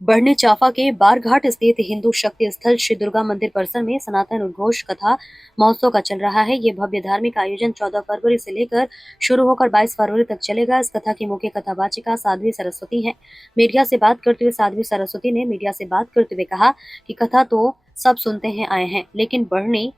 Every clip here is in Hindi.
बढ़नी चाफा के बारघाट स्थित हिंदू शक्ति स्थल श्री दुर्गा मंदिर परिसर में सनातन उद्घोष कथा महोत्सव का चल रहा है। ये भव्य धार्मिक आयोजन 14 फरवरी से लेकर शुरू होकर 22 फरवरी तक चलेगा। इस कथा की मुख्य कथावाचिका साध्वी सरस्वती हैं। मीडिया से बात करते हुए साध्वी सरस्वती ने मीडिया से बात करते हुए कहा कि कथा तो सब सुनते हैं आए हैं, लेकिन बढ़नी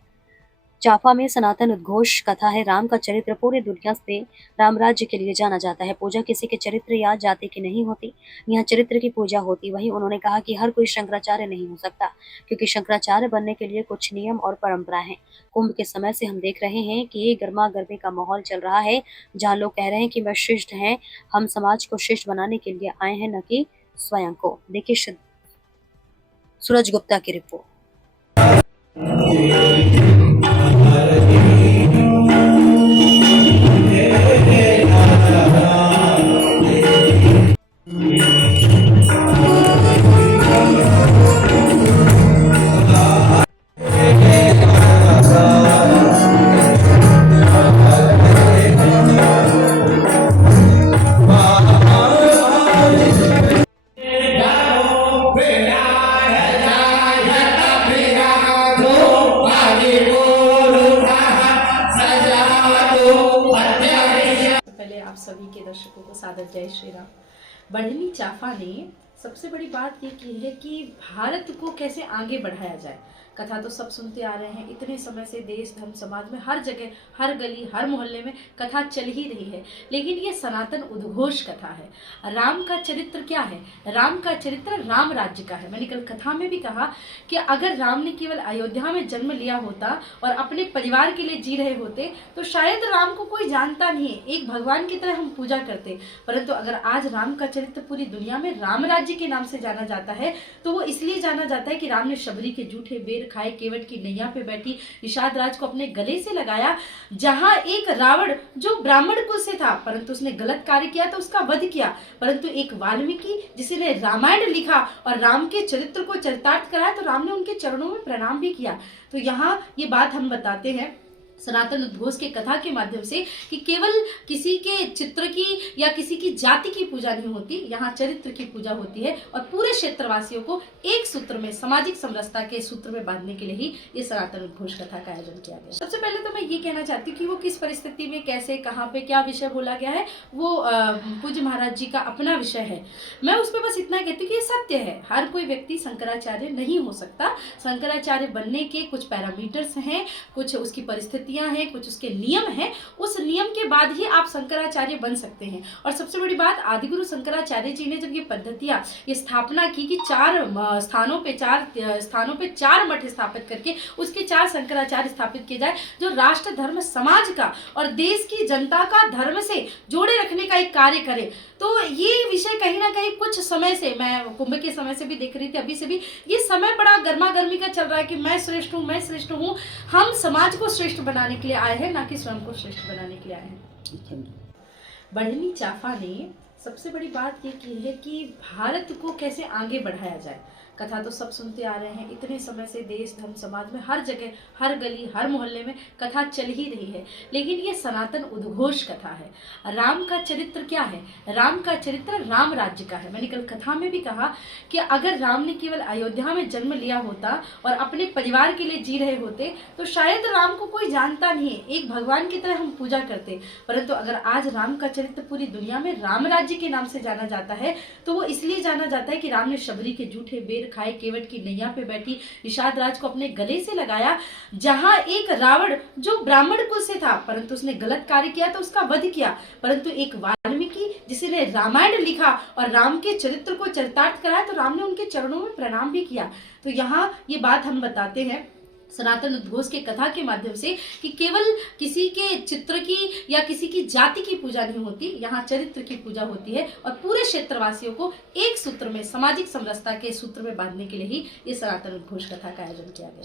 चाफा में सनातन उद्घोष कथा है। राम का चरित्र पूरी दुनिया से राम राज्य के लिए जाना जाता है। पूजा किसी के चरित्र या जाति की नहीं होती, यहाँ चरित्र की पूजा होती। वहीं उन्होंने कहा कि हर कोई शंकराचार्य नहीं हो सकता, क्योंकि शंकराचार्य बनने के लिए कुछ नियम और परंपरा है। कुंभ के समय से हम देख रहे हैं कि गर्मा गर्मी का माहौल चल रहा है, जहाँ लोग कह रहे हैं कि वह श्रेष्ठ हैं। हम समाज को श्रेष्ठ बनाने के लिए आए हैं, न कि स्वयं को। देखिए सूरज गुप्ता की रिपोर्ट। पहले आप सभी के दर्शकों को सादर जय श्री राम। बढ़नी चाफा ने सबसे बड़ी बात ये की है कि भारत को कैसे आगे बढ़ाया जाए। कथा तो सब सुनते आ रहे हैं, इतने समय से देश धर्म समाज में हर जगह, हर गली, हर मोहल्ले में कथा चल ही रही है, लेकिन ये सनातन उद्घोष कथा है। राम का चरित्र क्या है? राम का चरित्र राम राज्य का है। मैंने कल कथा में भी कहा कि अगर राम ने केवल अयोध्या में जन्म लिया होता और अपने परिवार के लिए जी रहे होते तो शायद राम को कोई जानता नहीं, एक भगवान की तरह हम पूजा करते। परंतु अगर आज राम का चरित्र पूरी दुनिया में राम राज्य के नाम से जाना जाता है, तो वो इसलिए जाना जाता है कि राम ने शबरी के जूठे बेर खाए, केवट की नैया पे बैठी निषाद राज को अपने गले से लगाया। जहां एक रावण जो ब्राह्मण कुल से था, परंतु उसने गलत कार्य किया तो उसका वध किया, परंतु एक वाल्मीकि जिसने रामायण लिखा और राम के चरित्र को चरितार्थ कराया, तो राम ने उनके चरणों में प्रणाम भी किया। तो यहाँ ये बात हम बताते हैं सनातन उद्घोष के कथा के माध्यम से कि केवल किसी के चित्र की या किसी की जाति की पूजा नहीं होती, यहाँ चरित्र की पूजा होती है। और पूरे क्षेत्रवासियों को एक सूत्र में, सामाजिक समरसता के सूत्र में बांधने के लिए ही ये सनातन उद्घोष कथा का आयोजन किया गया। सबसे पहले तो मैं ये कहना चाहती हूँ कि वो किस परिस्थिति में, कैसे, कहाँ पे क्या विषय बोला गया है, वो पूज्य महाराज जी का अपना विषय है। मैं उस पर बस इतना कहती हूँ कि ये सत्य है, हर कोई व्यक्ति शंकराचार्य नहीं हो सकता। शंकराचार्य बनने के कुछ पैरामीटर्स हैं, कुछ उसकी परिस्थिति हैं, कुछ उसके नियम हैं। उस नियम के बाद ही आप शंकराचार्य बन सकते हैं। और सबसे बड़ी बात, आदिगुरु शंकराचार्य जी ने जब ये पद्धतियां, ये स्थापना की कि 4 स्थानों पे 4 मठ स्थापित करके उसके 4 शंकराचार्य स्थापित किए जाए, जो राष्ट्र धर्म समाज का और देश की जनता का धर्म से जोड़े रखने का एक कार्य करे। तो ये विषय कहीं ना कहीं कुछ समय से, मैं कुंभ के समय से भी देख रही थी, अभी से भी ये समय बड़ा गर्मा गर्मी का चल रहा है कि मैं श्रेष्ठ हूँ, मैं श्रेष्ठ हूँ। हम समाज को श्रेष्ठ बनाने के लिए आए हैं, ना कि स्वयं को श्रेष्ठ बनाने के लिए आए हैं। बढ़नी चाफा ने सबसे बड़ी बात ये की है कि भारत को कैसे आगे बढ़ाया जाए। कथा तो सब सुनते आ रहे हैं, इतने समय से देश धर्म समाज में हर जगह, हर गली, हर मोहल्ले में कथा चल ही रही है, लेकिन ये सनातन उद्घोष कथा है। राम का चरित्र क्या है? राम का चरित्र राम राज्य का है। मैंने कल कथा में भी कहा कि अगर राम ने केवल अयोध्या में जन्म लिया होता और अपने परिवार के लिए जी रहे होते तो शायद राम को कोई जानता नहीं, एक भगवान की तरह हम पूजा करते। परंतु अगर आज राम का चरित्र पूरी दुनिया में राम राज्य के नाम से जाना जाता है, तो वो इसलिए जाना जाता है कि राम ने शबरी के जूठे बेर खाए, केवट की नैया पे बैठी निषाद राज को अपने गले से लगाया। जहां एक रावण जो ब्राह्मण कुल से था, परंतु उसने गलत कार्य किया तो उसका वध किया, परंतु एक वाल्मीकि जिसने रामायण लिखा और राम के चरित्र को चरितार्थ कराया, तो राम ने उनके चरणों में प्रणाम भी किया। तो यहाँ ये बात हम बताते हैं सनातन उद्घोष के कथा के माध्यम से कि केवल किसी के चित्र की या किसी की जाति की पूजा नहीं होती, यहाँ चरित्र की पूजा होती है। और पूरे क्षेत्रवासियों को एक सूत्र में, सामाजिक समरसता के सूत्र में बांधने के लिए ही ये सनातन उद्घोष कथा का आयोजन किया गया।